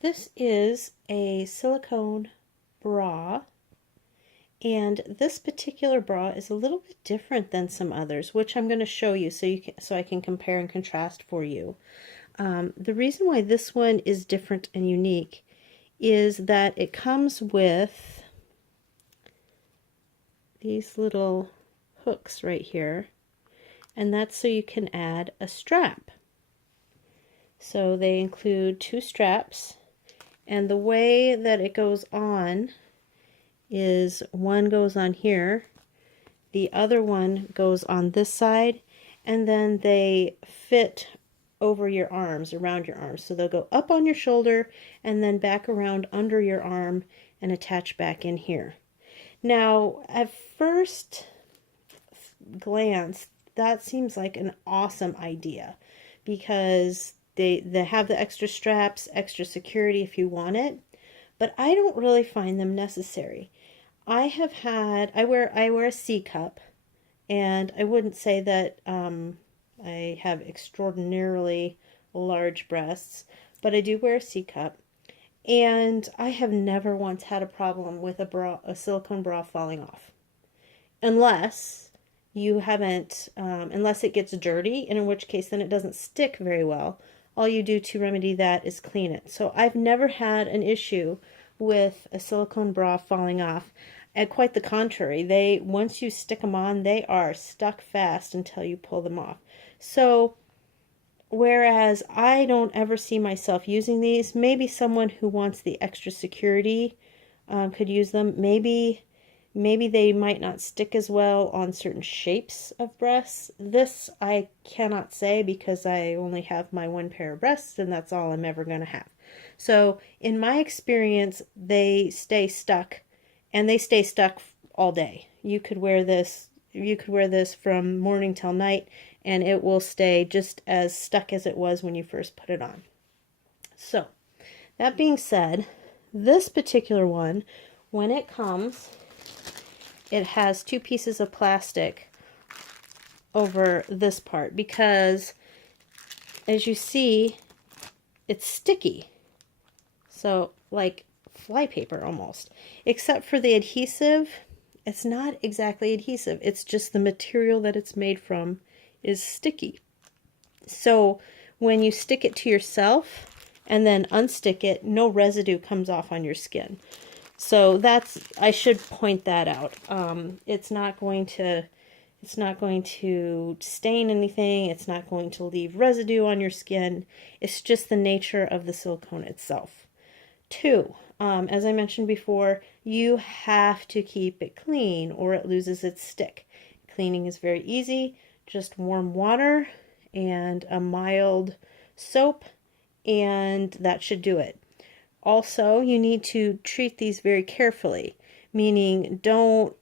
This is a silicone bra, and this particular bra is a little bit different than some others, which I'm going to show you so I can compare and contrast for you. The reason why this one is different and unique is that it comes with these little hooks right here, and that's so you can add a strap. So they include two straps, and the way that it goes on is one goes on here, the other one goes on this side, and then they fit over your arms, around your arms. So they'll go up on your shoulder and then back around under your arm and attach back in here. Now, at first glance, that seems like an awesome idea because they have the extra straps, extra security if you want it, but I don't really find them necessary. I wear a C cup, and I wouldn't say that I have extraordinarily large breasts, but I do wear a C cup, and I have never once had a problem with a silicone bra falling off, unless you haven't, unless it gets dirty, and in which case then it doesn't stick very well. All you do to remedy that is clean it. So I've never had an issue with a silicone bra falling off. And quite the contrary, once you stick them on, they are stuck fast until you pull them off. So whereas I don't ever see myself using these, maybe someone who wants the extra security could use them. Maybe they might not stick as well on certain shapes of breasts. This I cannot say because I only have my one pair of breasts, and that's all I'm ever going to have. So in my experience, they stay stuck, and they stay stuck all day. You could wear this from morning till night, and it will stay just as stuck as it was when you first put it on. So that being said, this particular one, when it comes, it has two pieces of plastic over this part because, as you see, it's sticky. So like flypaper almost, except for the adhesive. It's not exactly adhesive. It's just the material that it's made from is sticky. So when you stick it to yourself and then unstick it, no residue comes off on your skin. So I should point that out. It's not going to stain anything. It's not going to leave residue on your skin. It's just the nature of the silicone itself. Two, as I mentioned before, you have to keep it clean or it loses its stick. Cleaning is very easy. Just warm water and a mild soap, and that should do it. Also, you need to treat these very carefully, meaning don't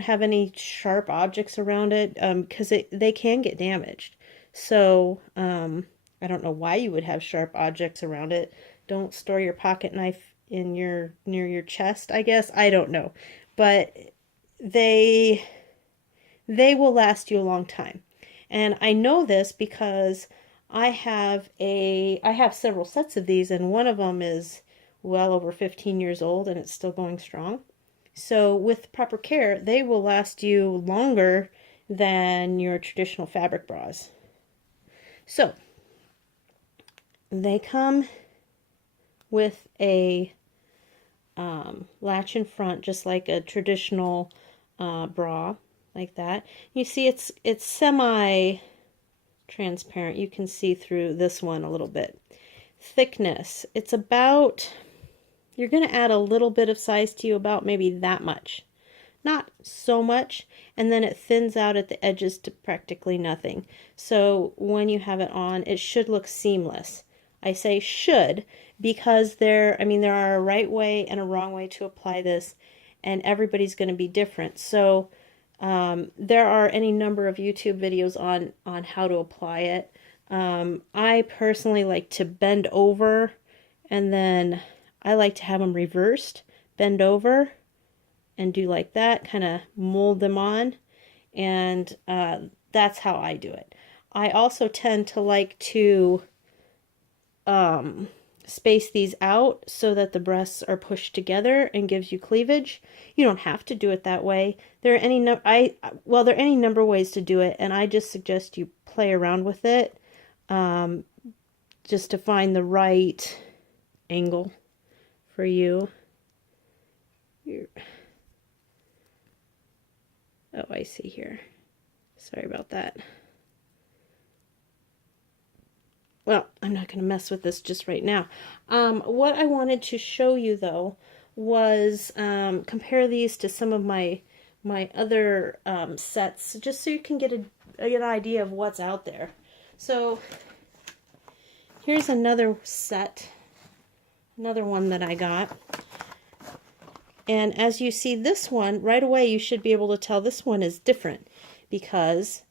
have any sharp objects around it because they can get damaged. So I don't know why you would have sharp objects around it. Don't store your pocket knife near your chest, I guess. I don't know. But they will last you a long time. And I know this because I have several sets of these, and one of them is well over 15 years old and it's still going strong. So with proper care, they will last you longer than your traditional fabric bras. So they come with a latch in front, just like a traditional bra, like that. You see it's semi transparent. You can see through this one a little bit. Thickness, it's about, you're going to add a little bit of size to you, about maybe that much. Not so much, and then it thins out at the edges to practically nothing. So when you have it on, it should look seamless. I say should because there are a right way and a wrong way to apply this, and everybody's going to be different. So there are any number of YouTube videos on how to apply it. I personally like to bend over, and then I like to have them reversed, bend over, and do like that, kind of mold them on, and that's how I do it. I also tend to like to space these out so that the breasts are pushed together and gives you cleavage. You don't have to do it that way. There are any there are any number of ways to do it, and I just suggest you play around with it just to find the right angle for you. Oh, I see here. Sorry about that. Well, I'm not going to mess with this just right now. What I wanted to show you, though, was compare these to some of my other sets, just so you can get an idea of what's out there. So here's another set, another one that I got. And as you see this one, right away you should be able to tell this one is different because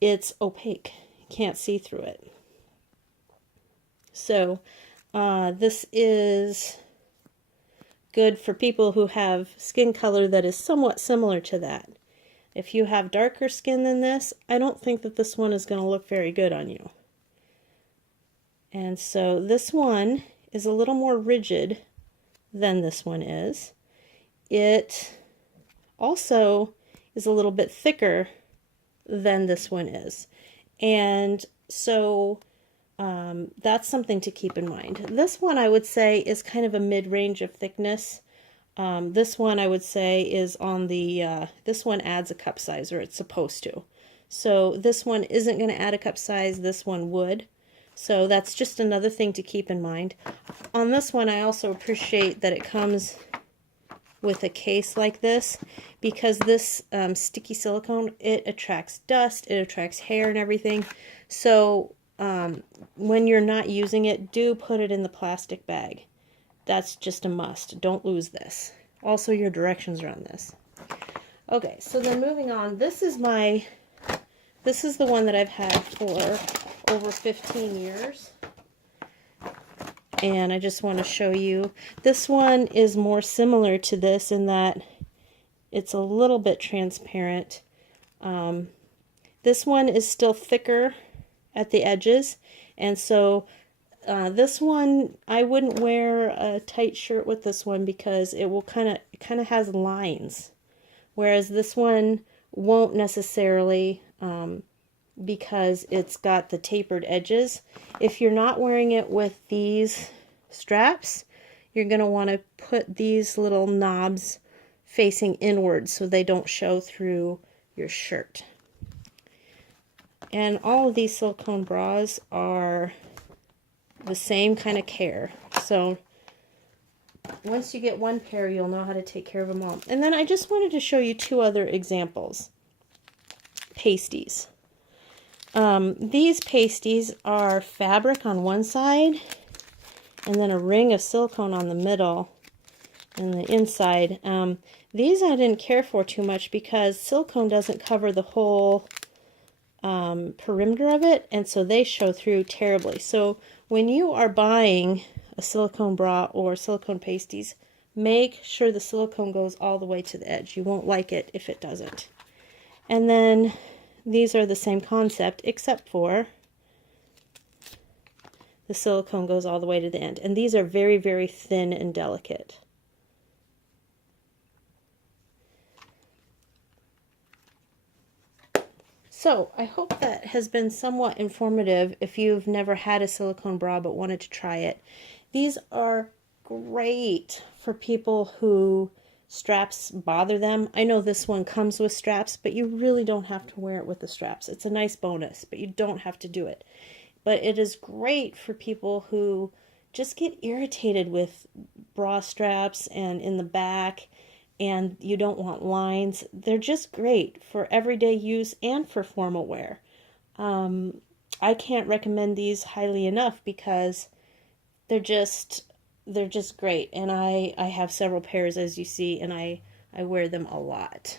it's opaque. You can't see through it. So this is good for people who have skin color that is somewhat similar to that. If you have darker skin than this, I don't think that this one is going to look very good on you. And so this one is a little more rigid than this one is. It also is a little bit thicker than this one is. And so that's something to keep in mind. This one I would say is kind of a mid-range of thickness. This one I would say is on the, this one adds a cup size, or it's supposed to. So this one isn't going to add a cup size, this one would. So that's just another thing to keep in mind. On this one I also appreciate that it comes with a case like this, because this sticky silicone, it attracts dust, it attracts hair and everything. So when you're not using it, do put it in the plastic bag. That's just a must. Don't lose this. Also, your directions are on this. Okay, so then moving on, this is the one that I've had for over 15 years. And I just want to show you. This one is more similar to this in that it's a little bit transparent. This one is still thicker at the edges, and so this one I wouldn't wear a tight shirt with this one because it will kind of has lines, whereas this one won't necessarily because it's got the tapered edges. If you're not wearing it with these straps, you're going to want to put these little knobs facing inwards so they don't show through your shirt. And all of these silicone bras are the same kind of care. So once you get one pair, you'll know how to take care of them all. And then I just wanted to show you two other examples. Pasties. These pasties are fabric on one side and then a ring of silicone on the middle and the inside. These I didn't care for too much because silicone doesn't cover the whole perimeter of it, and so they show through terribly. So when you are buying a silicone bra or silicone pasties, make sure the silicone goes all the way to the edge. You won't like it if it doesn't. And then these are the same concept, except for the silicone goes all the way to the end. And these are very, very thin and delicate. So I hope that has been somewhat informative if you've never had a silicone bra but wanted to try it. These are great for people who straps bother them. I know this one comes with straps, but you really don't have to wear it with the straps. It's a nice bonus, but you don't have to do it. But it is great for people who just get irritated with bra straps and in the back, and you don't want lines. They're just great for everyday use and for formal wear. I can't recommend these highly enough because they're just great. And I have several pairs, as you see, and I wear them a lot.